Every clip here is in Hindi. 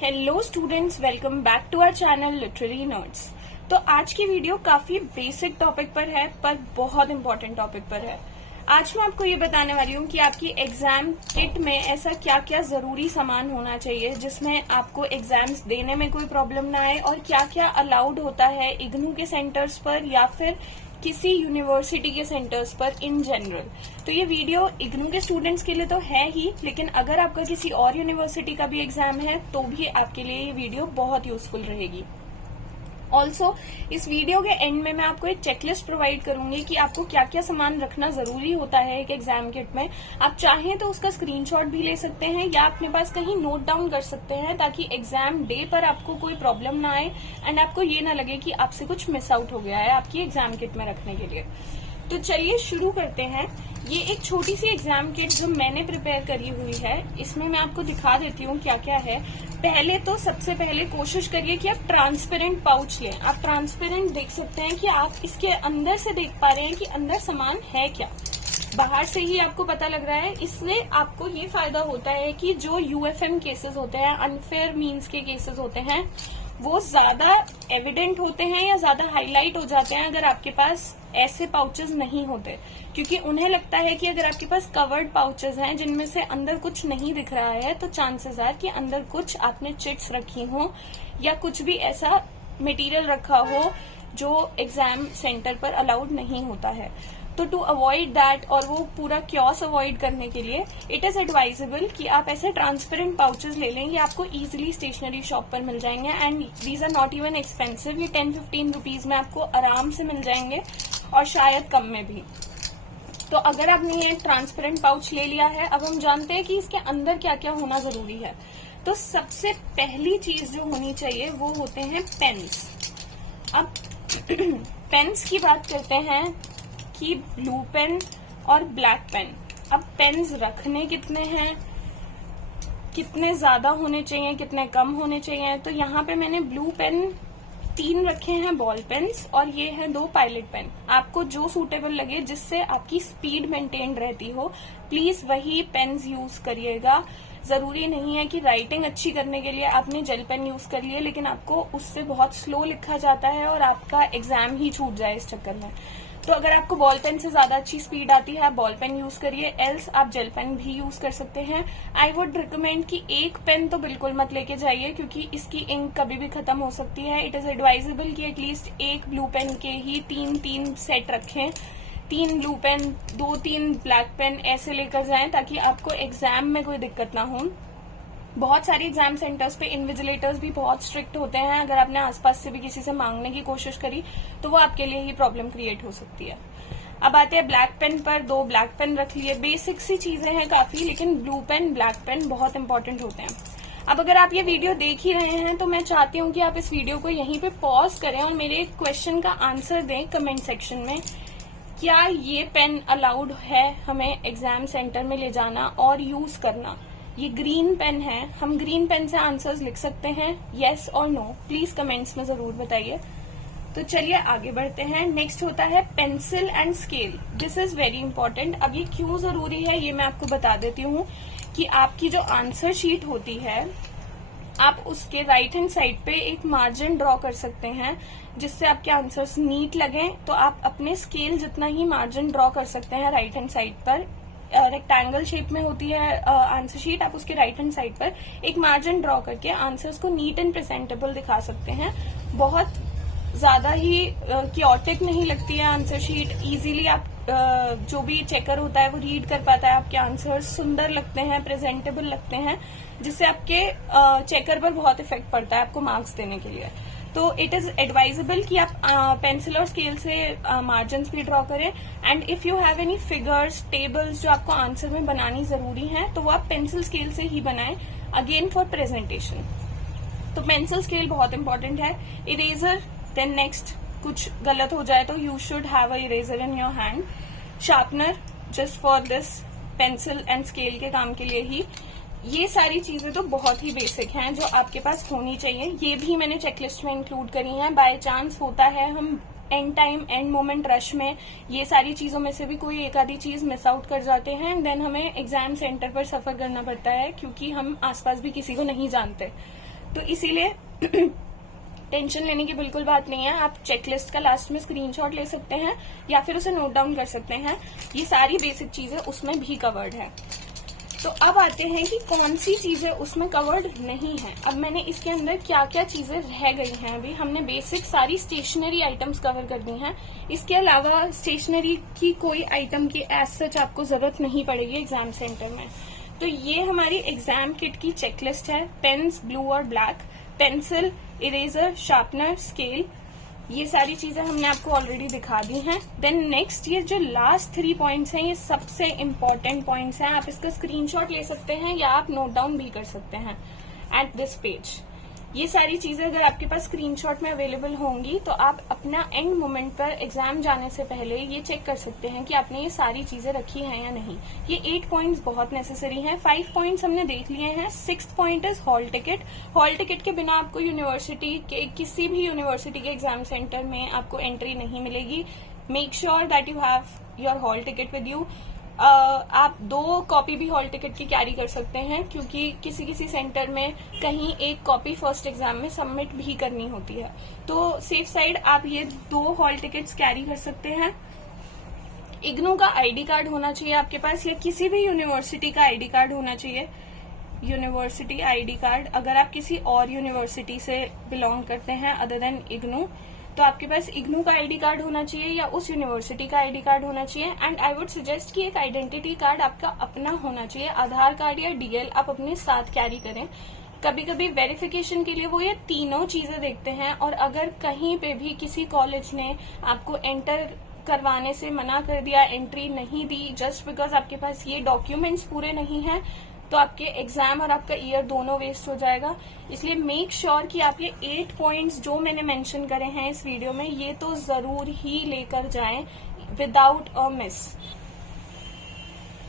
Hello students, welcome back to our channel literary nerds. तो आज की वीडियो काफी बेसिक टॉपिक पर है, पर बहुत इंपॉर्टेंट टॉपिक पर है। आज मैं आपको ये बताने वाली हूँ कि आपकी एग्जाम किट में ऐसा क्या क्या जरूरी सामान होना चाहिए जिसमें आपको एग्जाम्स देने में कोई प्रॉब्लम ना आए, और क्या क्या अलाउड होता है इग्नू के सेंटर्स पर या फिर किसी यूनिवर्सिटी के सेंटर्स पर इन जनरल। तो ये वीडियो इग्नू के स्टूडेंट्स के लिए तो है ही, लेकिन अगर आपका किसी और यूनिवर्सिटी का भी एग्जाम है तो भी आपके लिए ये वीडियो बहुत यूजफुल रहेगी। ऑल्सो इस वीडियो के एंड में मैं आपको एक चेकलिस्ट प्रोवाइड करूंगी कि आपको क्या क्या सामान रखना जरूरी होता है एक एग्जाम किट में। आप चाहें तो उसका स्क्रीनशॉट भी ले सकते हैं या अपने पास कहीं नोट डाउन कर सकते हैं, ताकि एग्जाम डे पर आपको कोई प्रॉब्लम ना आए एंड आपको ये ना लगे कि आपसे कुछ मिस आउट हो गया है आपकी एग्जाम किट में रखने के लिए। तो चलिए शुरू करते हैं। ये एक छोटी सी एग्जाम किट जो मैंने प्रिपेयर करी हुई है, इसमें मैं आपको दिखा देती हूँ क्या क्या है। पहले तो सबसे पहले कोशिश करिए कि आप ट्रांसपेरेंट पाउच लें। आप ट्रांसपेरेंट देख सकते हैं कि आप इसके अंदर से देख पा रहे हैं कि अंदर सामान है क्या। बाहर से ही आपको पता लग रहा है। इससे आपको ये फायदा होता है कि जो यूएफएम केसेस होते हैं, अनफेयर मीन्स के केसेस होते हैं, वो ज्यादा एविडेंट होते हैं या ज्यादा हाईलाइट हो जाते हैं अगर आपके पास ऐसे पाउचेस नहीं होते, क्योंकि उन्हें लगता है कि अगर आपके पास कवर्ड पाउचेस हैं जिनमें से अंदर कुछ नहीं दिख रहा है तो चांसेस है कि अंदर कुछ आपने चिट्स रखी हो या कुछ भी ऐसा मटेरियल रखा हो जो एग्जाम सेंटर पर अलाउड नहीं होता है। तो टू अवॉइड दैट और वो पूरा क्योस अवॉइड करने के लिए इट इज एडवाइजेबल कि आप ऐसे ट्रांसपेरेंट पाउचेस ले लें। ये आपको इजीली स्टेशनरी शॉप पर मिल जाएंगे and these are not even expensive. ये 10-15 रुपीज में आपको आराम से मिल जाएंगे और शायद कम में भी। तो अगर आपने ये ट्रांसपेरेंट पाउच ले लिया है, अब हम जानते हैं कि इसके अंदर क्या क्या होना जरूरी है। तो सबसे पहली चीज जो होनी चाहिए वो होते हैं पेन्स। अब पेन्स की बात करते हैं कि ब्लू पेन और ब्लैक पेन। अब पेन्स रखने कितने हैं, कितने ज्यादा होने चाहिए, कितने कम होने चाहिए। तो यहाँ पे मैंने ब्लू पेन 3 रखे हैं बॉल पेन्स, और ये हैं 2 पायलट पेन। आपको जो सूटेबल लगे, जिससे आपकी स्पीड मेंटेन रहती हो, प्लीज वही पेन्स यूज करिएगा। जरूरी नहीं है कि राइटिंग अच्छी करने के लिए आपने जेल पेन यूज कर लिए, लेकिन आपको उससे बहुत स्लो लिखा जाता है और आपका एग्जाम ही छूट जाए इस चक्कर में। तो अगर आपको बॉल पेन से ज्यादा अच्छी स्पीड आती है, आप बॉल पेन यूज करिए, एल्स आप जेल पेन भी यूज कर सकते हैं। आई वुड रिकमेंड कि एक पेन तो बिल्कुल मत लेके जाइए, क्योंकि इसकी इंक कभी भी खत्म हो सकती है। इट इज एडवाइजेबल कि एटलीस्ट एक ब्लू पेन के ही 3-3 सेट रखें। 3 ब्लू पेन, 2-3 ब्लैक पेन ऐसे लेकर जाएं, ताकि आपको एग्जाम में कोई दिक्कत ना हो। बहुत सारे एग्जाम सेंटर्स पे इन्विजिलेटर्स भी बहुत स्ट्रिक्ट होते हैं। अगर आपने आसपास से भी किसी से मांगने की कोशिश करी तो वो आपके लिए ही प्रॉब्लम क्रिएट हो सकती है। अब आते हैं ब्लैक पेन पर। 2 ब्लैक पेन रख लिए। बेसिक सी चीजें हैं काफी, लेकिन ब्लू पेन, ब्लैक पेन बहुत इंपॉर्टेंट होते हैं। अब अगर आप ये वीडियो देख ही रहे हैं तो मैं चाहती हूँ कि आप इस वीडियो को यहीं पे पॉज करें और मेरे क्वेश्चन का आंसर दें कमेंट सेक्शन में। क्या ये पेन अलाउड है हमें एग्जाम सेंटर में ले जाना और यूज करना? ये ग्रीन पेन है, हम ग्रीन पेन से आंसर्स लिख सकते हैं, येस और नो। प्लीज कमेंट्स में जरूर बताइए। तो चलिए आगे बढ़ते हैं। नेक्स्ट होता है pencil and scale. This is very important. अब ये क्यों जरूरी है ये मैं आपको बता देती हूँ कि आपकी जो आंसर शीट होती है, आप उसके राइट हैंड साइड पे एक मार्जिन ड्रॉ कर सकते हैं जिससे आपके आंसर्स नीट लगें। तो आप अपने स्केल जितना ही मार्जिन ड्रॉ कर सकते हैं राइट हैंड साइड पर। रेक्टेंगल शेप में होती है आंसर शीट, आप उसके राइट हैंड साइड पर एक मार्जिन ड्रॉ करके आंसर्स को नीट एंड प्रेजेंटेबल दिखा सकते हैं। बहुत ज्यादा ही क्योटिक नहीं लगती है आंसर शीट। इजीली आप जो भी चेकर होता है वो रीड कर पाता है। आपके आंसर्स सुंदर लगते हैं, प्रेजेंटेबल लगते हैं, जिससे आपके चेकर पर बहुत इफेक्ट पड़ता है आपको मार्क्स देने के लिए। तो इट इज एडवाइजेबल कि आप पेंसिल और स्केल से मार्जिन भी ड्रॉ करें। And if you have any figures, tables जो आपको आंसर में बनानी जरूरी हैं, तो वो आप पेंसिल स्केल से ही बनाएं, अगेन फॉर प्रेजेंटेशन। तो पेंसिल स्केल बहुत इंपॉर्टेंट है। इरेजर, देन नेक्स्ट कुछ गलत हो जाए तो you should have a eraser in your hand. Sharpener just for this pencil and scale के काम के लिए ही। ये सारी चीजें तो बहुत ही बेसिक हैं जो आपके पास होनी चाहिए। ये भी मैंने चेकलिस्ट में इंक्लूड करी हैं। बाय चांस होता है हम and time, end moment rush में ये सारी चीजों में से भी कोई एक आधी चीज मिस आउट कर जाते हैं, एंड देन हमें एग्जाम सेंटर पर सफर करना पड़ता है क्योंकि हम आसपास भी किसी को नहीं जानते। तो इसीलिए टेंशन लेने की बिल्कुल बात नहीं है। आप चेकलिस्ट का लास्ट में स्क्रीनशॉट ले सकते हैं या फिर उसे नोट डाउन कर सकते हैं। ये सारी बेसिक चीजें उसमें भी कवर्ड है। तो अब आते हैं कि कौन सी चीजें उसमें कवर्ड नहीं है। अब मैंने इसके अंदर क्या क्या चीजें रह गई हैं, अभी हमने बेसिक सारी स्टेशनरी आइटम्स कवर कर दी हैं। इसके अलावा स्टेशनरी की कोई आइटम की एज सच आपको जरूरत नहीं पड़ेगी एग्जाम सेंटर में। तो ये हमारी एग्जाम किट की चेकलिस्ट है। पेन्स ब्लू और black, pencil, eraser, sharpener, scale, ये सारी चीजें हमने आपको ऑलरेडी दिखा दी हैं। देन नेक्स्ट ये जो लास्ट 3 पॉइंट्स हैं, ये सबसे इम्पोर्टेंट पॉइंट्स हैं। आप इसका स्क्रीनशॉट ले सकते हैं या आप नोट डाउन भी कर सकते हैं एट दिस पेज। ये सारी चीजें अगर आपके पास स्क्रीनशॉट में अवेलेबल होंगी तो आप अपना एंड मोमेंट पर एग्जाम जाने से पहले ये चेक कर सकते हैं कि आपने ये सारी चीजें रखी हैं या नहीं। ये 8 पॉइंट्स बहुत नेसेसरी हैं। 5 पॉइंट्स हमने देख लिए हैं। 6th point is hall ticket. Hall ticket के बिना आपको यूनिवर्सिटी के किसी भी यूनिवर्सिटी के एग्जाम सेंटर में आपको एंट्री नहीं मिलेगी। Make sure that you have your hall ticket with you. आप 2 कॉपी भी हॉल टिकट की कैरी कर सकते हैं, क्योंकि किसी किसी सेंटर में कहीं 1 कॉपी फर्स्ट एग्जाम में सबमिट भी करनी होती है। तो सेफ साइड आप ये 2 हॉल टिकट्स कैरी कर सकते हैं। इग्नू का आईडी कार्ड होना चाहिए आपके पास, या किसी भी यूनिवर्सिटी का आईडी कार्ड होना चाहिए। यूनिवर्सिटी आईडी कार्ड, अगर आप किसी और यूनिवर्सिटी से बिलोंग करते हैं अदर देन इग्नू, तो आपके पास इग्नू का आईडी कार्ड होना चाहिए या उस यूनिवर्सिटी का आईडी कार्ड होना चाहिए। एंड आई वुड सजेस्ट कि एक आइडेंटिटी कार्ड आपका अपना होना चाहिए। आधार कार्ड या डीएल आप अपने साथ कैरी करें। कभी कभी वेरिफिकेशन के लिए वो ये तीनों चीजें देखते हैं, और अगर कहीं पे भी किसी कॉलेज ने आपको एंटर करवाने से मना कर दिया, एंट्री नहीं दी, जस्ट बिकॉज आपके पास ये डॉक्यूमेंट्स पूरे नहीं हैं, तो आपके एग्जाम और आपका ईयर दोनों वेस्ट हो जाएगा। इसलिए मेक श्योर कि आप ये 8 पॉइंट्स जो मैंने मेंशन करे हैं इस वीडियो में, ये तो जरूर ही लेकर जाएं विदाउट अ मिस।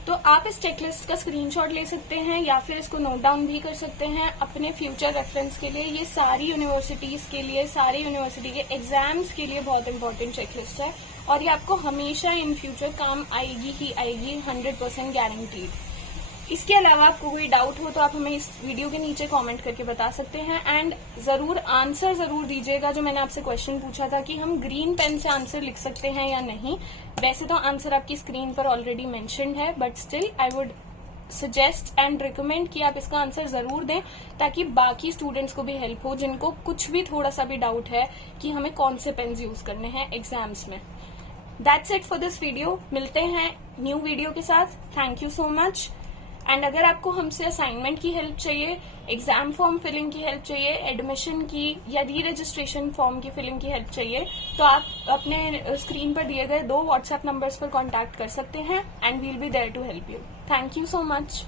तो आप इस चेकलिस्ट का स्क्रीनशॉट ले सकते हैं या फिर इसको नोट डाउन भी कर सकते हैं अपने फ्यूचर रेफरेंस के लिए। ये सारी यूनिवर्सिटीज के लिए, सारे यूनिवर्सिटी के एग्जाम्स के लिए बहुत इंपॉर्टेंट चेकलिस्ट है, और ये आपको हमेशा इन फ्यूचर काम आएगी ही आएगी, 100% गारंटीड। इसके अलावा आपको कोई डाउट हो तो आप हमें इस वीडियो के नीचे कमेंट करके बता सकते हैं। एंड जरूर आंसर जरूर दीजिएगा जो मैंने आपसे क्वेश्चन पूछा था कि हम ग्रीन पेन से आंसर लिख सकते हैं या नहीं। वैसे तो आंसर आपकी स्क्रीन पर ऑलरेडी मेंशन्ड है, but still I would suggest and recommend कि आप इसका आंसर जरूर दें, ताकि बाकी स्टूडेंट्स को भी हेल्प हो जिनको कुछ भी थोड़ा सा भी डाउट है कि हमें कौन से पेन यूज करने हैं एग्जाम्स में। That's it for this video. मिलते हैं न्यू वीडियो के साथ। Thank you so much. And अगर आपको हमसे असाइनमेंट की हेल्प चाहिए, एग्जाम फॉर्म फिलिंग की हेल्प चाहिए, एडमिशन की या री रजिस्ट्रेशन फॉर्म की फिलिंग की हेल्प चाहिए, तो आप अपने स्क्रीन पर दिए गए 2 व्हाट्सएप नंबर्स पर कांटेक्ट कर सकते हैं and we'll be there to help you. Thank you so much.